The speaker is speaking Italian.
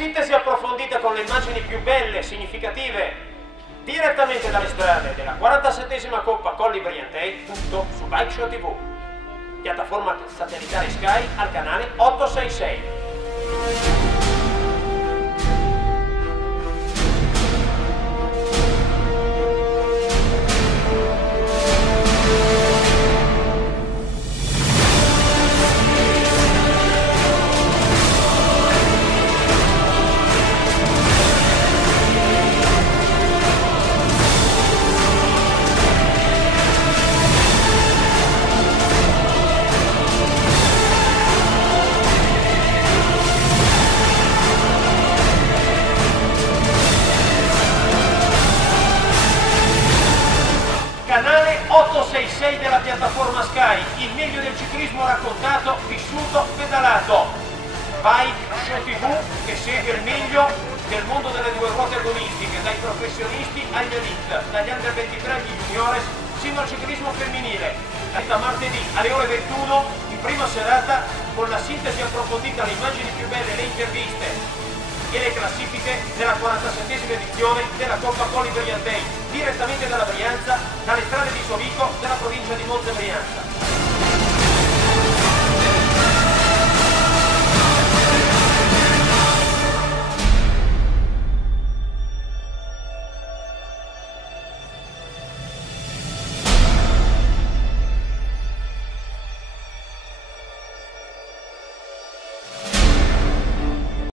sintesi approfondita con le immagini più belle e significative direttamente dalle strade della 47esima Coppa Colli Briantei, tutto su Bike Show TV, piattaforma satellitare Sky al canale 866. Canale 866 della piattaforma Sky, il meglio del ciclismo raccontato, vissuto, pedalato. Bike Show TV che segue il meglio del mondo delle due ruote agonistiche, dai professionisti agli elite, dagli under 23 agli juniores, sino al ciclismo femminile. Da martedì alle ore 21, in prima serata, con la sintesi approfondita, le immagini più belle, le interviste e le classifiche della 47esima edizione della Coppa Colli Briantei, direttamente dalla Brianza, dalle strade di Sovico, della provincia di Monte Brianza.